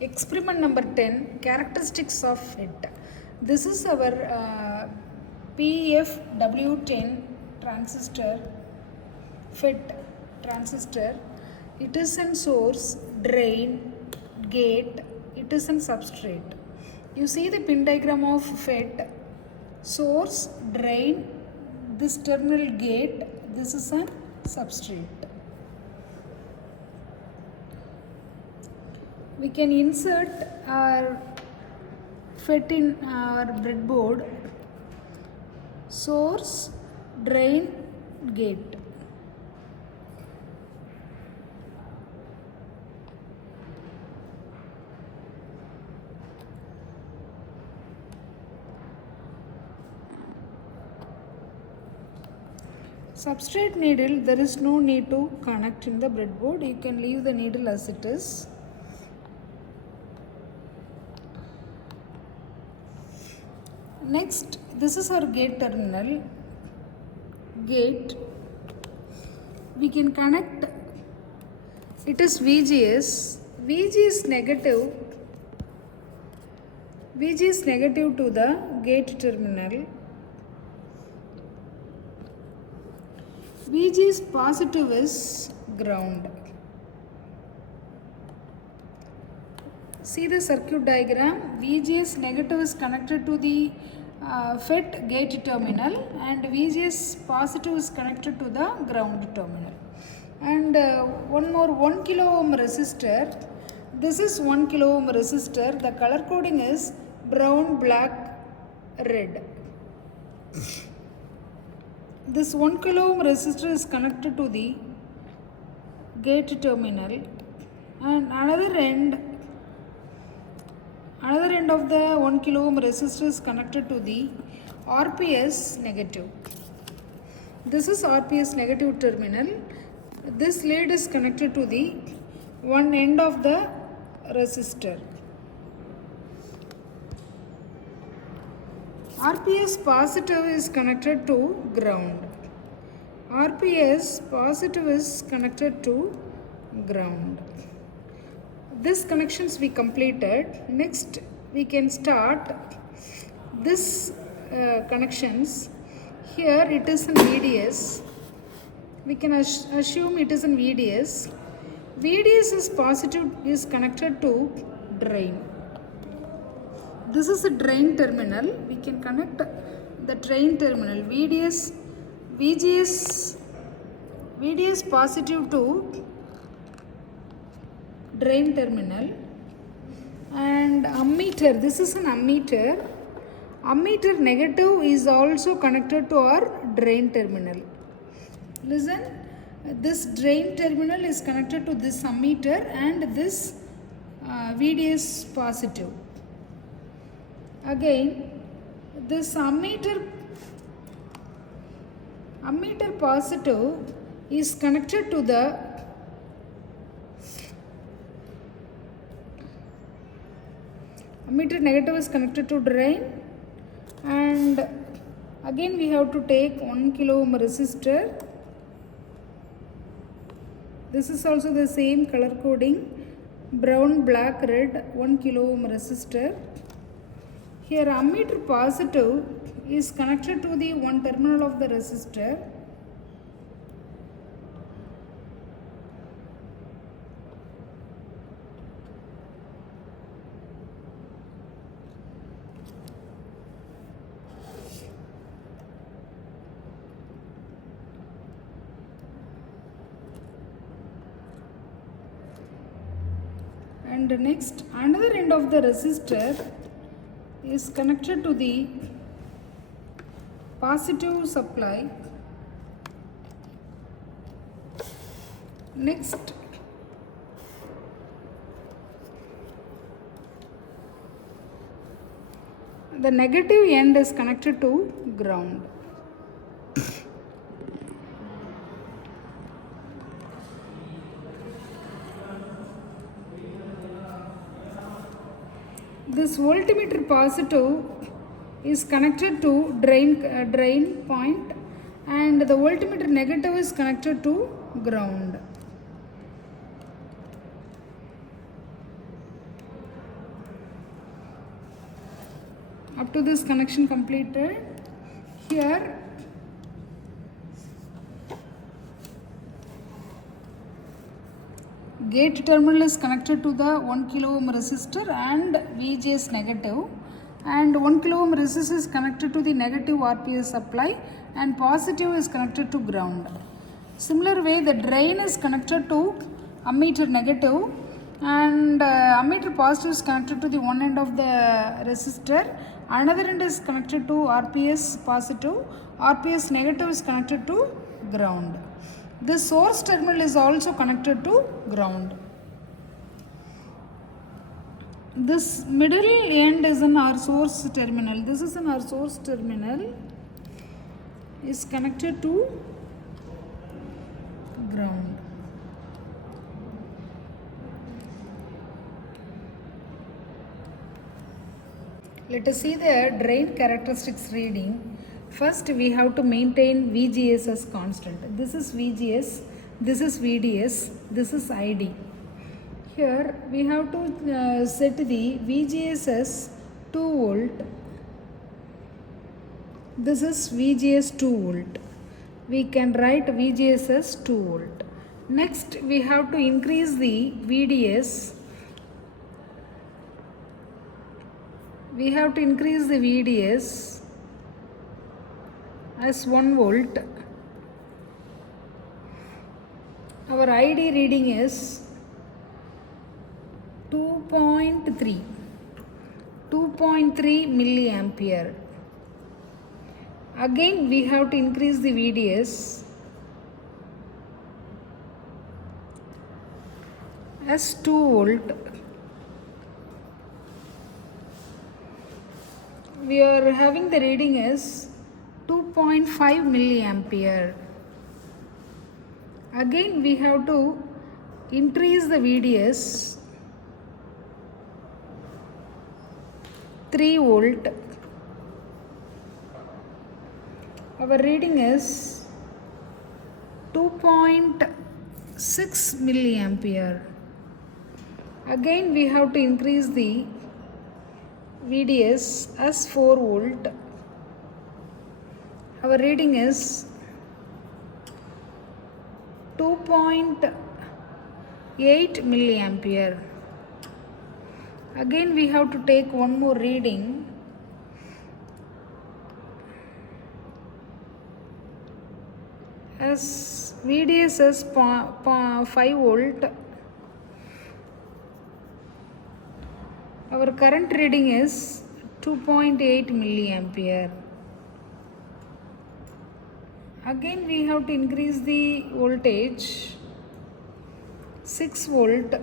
Experiment number 10, characteristics of FET. This is our PFW10 transistor, FET transistor. It is an source, drain, gate, it is an substrate. You see the pin diagram of FET, source, drain, this terminal gate, this is a substrate. We can insert our FET in our breadboard, source, drain, gate. Substrate needle, there is no need to connect in the breadboard. You can leave the needle as it is. Next, this is our gate terminal. Gate, we can connect, it is VGS. VG is negative to the gate terminal. VG is positive is ground. See the circuit diagram. VGS negative is connected to the FET gate terminal and VGS positive is connected to the ground terminal. And one more 1 kilo ohm resistor. This is 1 kilo ohm resistor. The color coding is brown, black, red. This 1 kilo ohm resistor is connected to the gate terminal and another end of the 1 kilo ohm resistor is connected to the RPS negative. This is RPS negative terminal. This lead is connected to the one end of the resistor. RPS positive is connected to ground. RPS positive is connected to ground. These connections we completed. Next we can start this connections. Here it is in VDS. We can assume it is in VDS. VDS is positive, is connected to drain. This is a drain terminal. We can connect the drain terminal. VDS positive to drain terminal. And ammeter, this is an ammeter. Ammeter negative is also connected to our drain terminal. Listen, this drain terminal is connected to this ammeter and this VDS positive. Again, this ammeter positive is connected to the ammeter negative is connected to drain, and again we have to take 1 kilo ohm resistor. This is also the same color coding, brown, black, red, 1 kilo ohm resistor. Here ammeter positive is connected to the one terminal of the resistor. And next, another end of the resistor is connected to the positive supply. Next, the negative end is connected to ground. This voltmeter positive is connected to drain point and the voltmeter negative is connected to ground. Up to this connection completed. Here gate terminal is connected to the 1 kilo ohm resistor and VGS negative, and 1 kilo ohm resistor is connected to the negative RPS supply and positive is connected to ground. Similar way, the drain is connected to ammeter negative and ammeter positive is connected to the one end of the resistor, another end is connected to RPS positive, RPS negative is connected to ground. This source terminal is also connected to ground. This middle end is in our source terminal. This is in our source terminal, is connected to ground. Let us see the drain characteristics reading. First, we have to maintain VGS as constant. This is VGS, this is VDS, this is ID. Here, we have to set the VGS as 2 volt. This is VGS 2 volt. We can write VGS as 2 volt. Next, we have to increase the VDS. We have to increase the VDS as 1 volt. Our ID reading is 2.3 milliampere. Again we have to increase the VDS as 2 volt. We are having the reading as 2.5 milliampere. Again we have to increase the VDS 3 volt. Our reading is 2.6 milliampere. Again we have to increase the VDS as 4 volt. Our reading is 2.8 milliampere. Again we have to take one more reading as VDS as 5 volt. Our current reading is 2.8 milliampere. Again we have to increase the voltage 6 volt.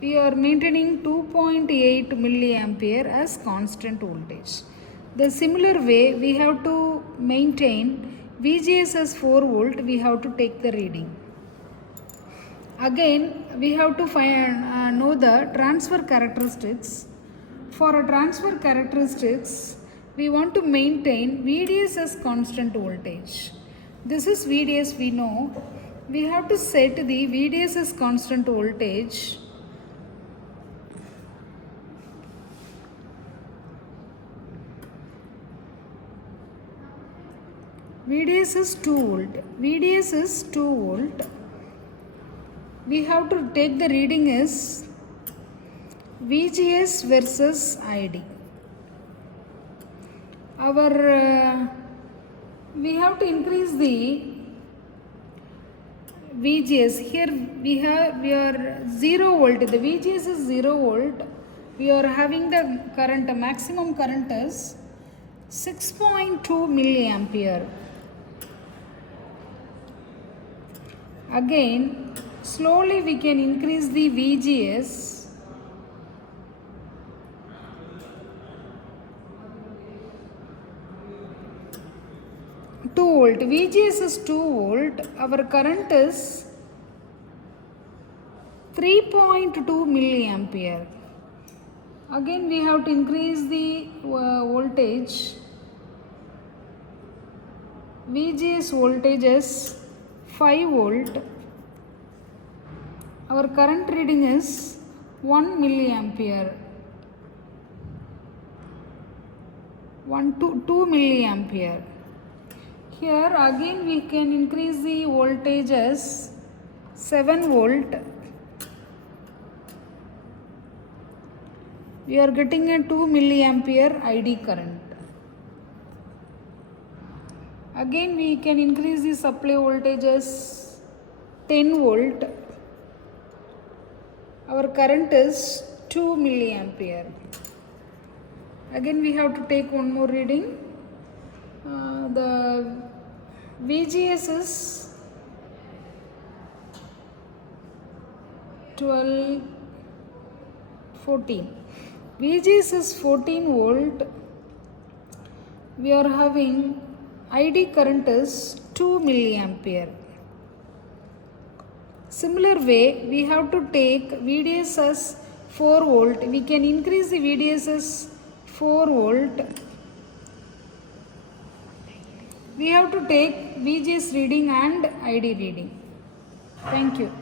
We are maintaining 2.8 milliampere as constant voltage. The similar way we have to maintain VGS as 4 volt. We have to take the reading. Again we have to know the transfer characteristics. For a transfer characteristics, we want to maintain VDS as constant voltage. This is VDS, we know. We have to set the VDS as constant voltage. VDS is 2 volt. VDS is 2 volt. We have to take the reading as VGS versus ID. We have to increase the VGS. Here we are 0 volt. The VGS is 0 volt. We are having the current, maximum current is 6.2 milliampere. Again, slowly we can increase the VGS. Volt. VGS is 2 volt. Our current is 3.2 milliampere. Again we have to increase the voltage. VGS voltage is 5 volt. Our current reading is 1 milliampere. 2 milliampere. Here again we can increase the voltage as 7 volt. We are getting a 2 milliampere ID current. Again we can increase the supply voltage as 10 volt. Our current is 2 milliampere. Again we have to take one more reading. The VGS is 14. VGS is 14 volt. We are having ID current is 2 milliampere. Similar way, we have to take VDS as 4 volt. We can increase the VDS as 4 volt. We have to take VGS reading and ID reading. Thank you.